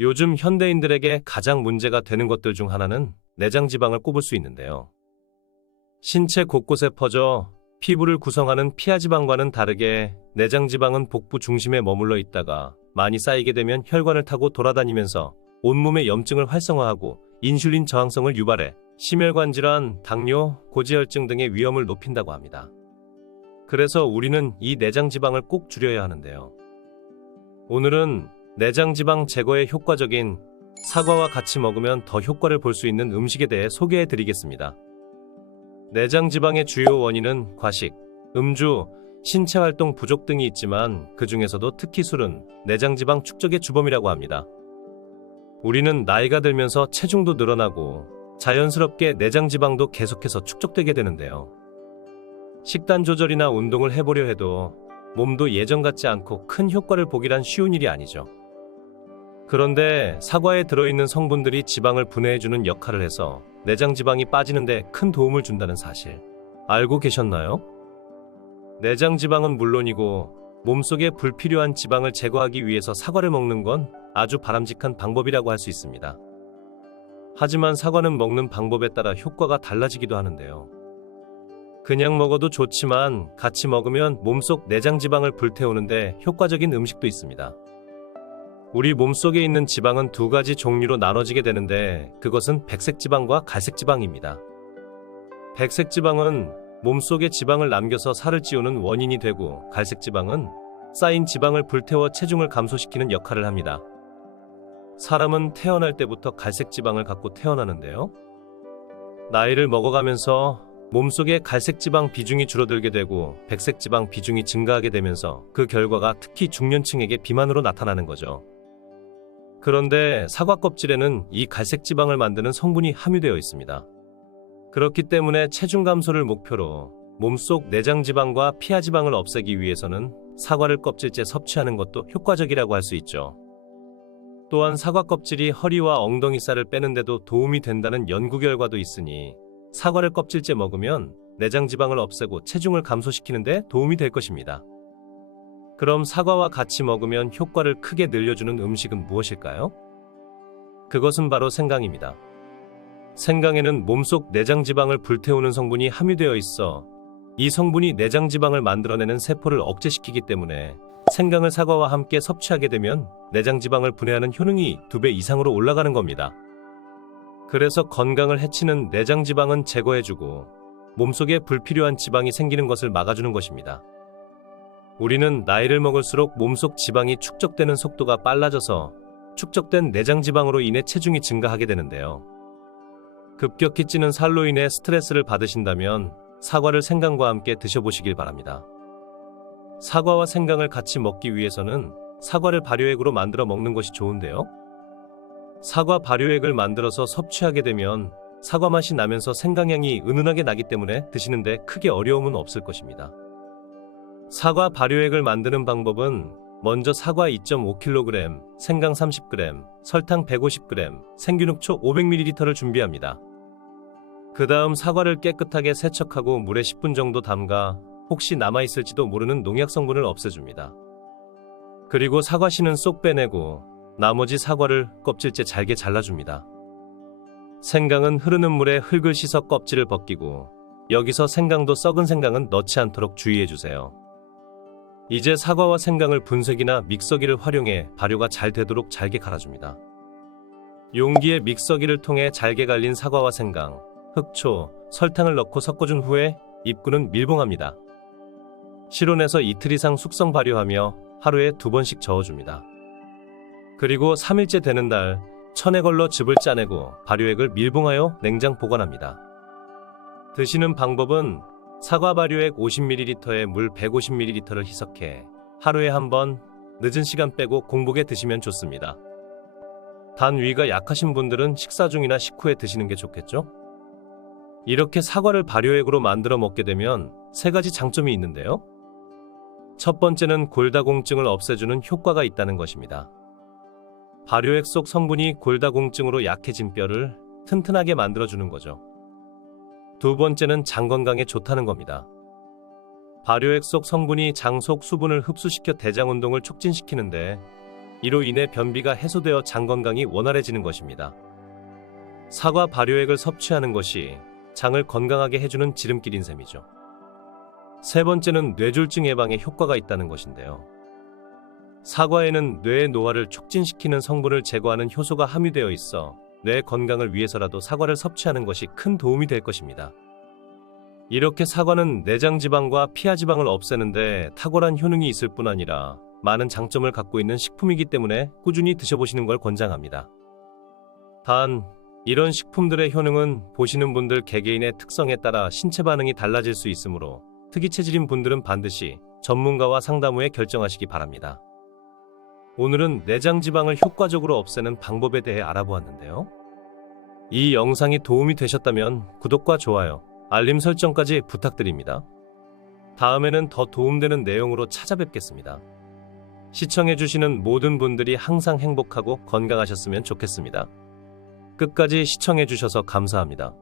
요즘 현대인들에게 가장 문제가 되는 것들 중 하나는 내장 지방을 꼽을 수 있는데요. 신체 곳곳에 퍼져 피부를 구성하는 피하 지방과는 다르게 내장 지방은 복부 중심에 머물러 있다가 많이 쌓이게 되면 혈관을 타고 돌아다니면서 온몸의 염증을 활성화하고 인슐린 저항성을 유발해 심혈관 질환, 당뇨, 고지혈증 등의 위험을 높인다고 합니다. 그래서 우리는 이 내장 지방을 꼭 줄여야 하는데요. 오늘은 내장 지방 제거에 효과적인 사과와 같이 먹으면 더 효과를 볼 수 있는 음식에 대해 소개해 드리겠습니다. 내장 지방의 주요 원인은 과식, 음주, 신체 활동 부족 등이 있지만 그 중에서도 특히 술은 내장 지방 축적의 주범이라고 합니다. 우리는 나이가 들면서 체중도 늘어나고 자연스럽게 내장 지방도 계속해서 축적되게 되는데요. 식단 조절이나 운동을 해보려 해도 몸도 예전 같지 않고 큰 효과를 보기란 쉬운 일이 아니죠. 그런데 사과에 들어있는 성분들이 지방을 분해해주는 역할을 해서 내장 지방이 빠지는데 큰 도움을 준다는 사실 알고 계셨나요? 내장 지방은 물론이고 몸속에 불필요한 지방을 제거하기 위해서 사과를 먹는 건 아주 바람직한 방법이라고 할 수 있습니다. 하지만 사과는 먹는 방법에 따라 효과가 달라지기도 하는데요. 그냥 먹어도 좋지만 같이 먹으면 몸속 내장 지방을 불태우는데 효과적인 음식도 있습니다. 우리 몸속에 있는 지방은 두 가지 종류로 나눠지게 되는데 그것은 백색 지방과 갈색 지방입니다. 백색 지방은 몸속에 지방을 남겨서 살을 찌우는 원인이 되고 갈색 지방은 쌓인 지방을 불태워 체중을 감소시키는 역할을 합니다. 사람은 태어날 때부터 갈색 지방을 갖고 태어나는데요. 나이를 먹어가면서 몸속에 갈색 지방 비중이 줄어들게 되고 백색 지방 비중이 증가하게 되면서 그 결과가 특히 중년층에게 비만으로 나타나는 거죠. 그런데 사과 껍질에는 이 갈색 지방을 만드는 성분이 함유되어 있습니다. 그렇기 때문에 체중 감소를 목표로 몸속 내장 지방과 피하 지방을 없애기 위해서는 사과를 껍질째 섭취하는 것도 효과적이라고 할 수 있죠. 또한 사과 껍질이 허리와 엉덩이 살을 빼는데도 도움이 된다는 연구 결과도 있으니 사과를 껍질째 먹으면 내장 지방을 없애고 체중을 감소시키는 데 도움이 될 것입니다. 그럼 사과와 같이 먹으면 효과를 크게 늘려주는 음식은 무엇일까요? 그것은 바로 생강입니다. 생강에는 몸속 내장 지방을 불태우는 성분이 함유되어 있어 이 성분이 내장 지방을 만들어내는 세포를 억제시키기 때문에 생강을 사과와 함께 섭취하게 되면 내장 지방을 분해하는 효능이 2배 이상으로 올라가는 겁니다. 그래서 건강을 해치는 내장 지방은 제거해주고 몸속에 불필요한 지방이 생기는 것을 막아주는 것입니다. 우리는 나이를 먹을수록 몸속 지방이 축적되는 속도가 빨라져서 축적된 내장 지방으로 인해 체중이 증가하게 되는데요. 급격히 찌는 살로 인해 스트레스를 받으신다면 사과를 생강과 함께 드셔보시길 바랍니다. 사과와 생강을 같이 먹기 위해서는 사과를 발효액으로 만들어 먹는 것이 좋은데요. 사과 발효액을 만들어서 섭취하게 되면 사과 맛이 나면서 생강향이 은은하게 나기 때문에 드시는데 크게 어려움은 없을 것입니다. 사과 발효액을 만드는 방법은 먼저 사과 2.5kg, 생강 30g, 설탕 150g, 생균흑초 500ml를 준비합니다. 그 다음 사과를 깨끗하게 세척하고 물에 10분 정도 담가 혹시 남아있을지도 모르는 농약 성분을 없애줍니다. 그리고 사과씨는 쏙 빼내고 나머지 사과를 껍질째 잘게 잘라줍니다. 생강은 흐르는 물에 흙을 씻어 껍질을 벗기고 여기서 생강도 썩은 생강은 넣지 않도록 주의해주세요. 이제 사과와 생강을 분쇄기나 믹서기를 활용해 발효가 잘 되도록 잘게 갈아줍니다. 용기에 믹서기를 통해 잘게 갈린 사과와 생강, 흑초, 설탕을 넣고 섞어준 후에 입구는 밀봉합니다. 실온에서 이틀 이상 숙성 발효하며 하루에 2번씩 저어줍니다. 그리고 3일째 되는 날 천에 걸러 즙을 짜내고 발효액을 밀봉하여 냉장 보관합니다. 드시는 방법은 사과 발효액 50ml에 물 150ml를 희석해 하루에 한 번 늦은 시간 빼고 공복에 드시면 좋습니다. 단 위가 약하신 분들은 식사 중이나 식후에 드시는 게 좋겠죠? 이렇게 사과를 발효액으로 만들어 먹게 되면 3가지 장점이 있는데요. 첫 번째는 골다공증을 없애주는 효과가 있다는 것입니다. 발효액 속 성분이 골다공증으로 약해진 뼈를 튼튼하게 만들어주는 거죠. 두 번째는 장 건강에 좋다는 겁니다. 발효액 속 성분이 장 속 수분을 흡수시켜 대장 운동을 촉진시키는데 이로 인해 변비가 해소되어 장 건강이 원활해지는 것입니다. 사과 발효액을 섭취하는 것이 장을 건강하게 해주는 지름길인 셈이죠. 세 번째는 뇌졸중 예방에 효과가 있다는 것인데요. 사과에는 뇌의 노화를 촉진시키는 성분을 제거하는 효소가 함유되어 있어 뇌 건강을 위해서라도 사과를 섭취하는 것이 큰 도움이 될 것입니다. 이렇게 사과는 내장 지방과 피하 지방을 없애는 데 탁월한 효능이 있을 뿐 아니라 많은 장점을 갖고 있는 식품이기 때문에 꾸준히 드셔보시는 걸 권장합니다. 단, 이런 식품들의 효능은 보시는 분들 개개인의 특성에 따라 신체 반응이 달라질 수 있으므로 특이 체질인 분들은 반드시 전문가와 상담 후에 결정하시기 바랍니다. 오늘은 내장 지방을 효과적으로 없애는 방법에 대해 알아보았는데요. 이 영상이 도움이 되셨다면 구독과 좋아요, 알림 설정까지 부탁드립니다. 다음에는 더 도움되는 내용으로 찾아뵙겠습니다. 시청해주시는 모든 분들이 항상 행복하고 건강하셨으면 좋겠습니다. 끝까지 시청해주셔서 감사합니다.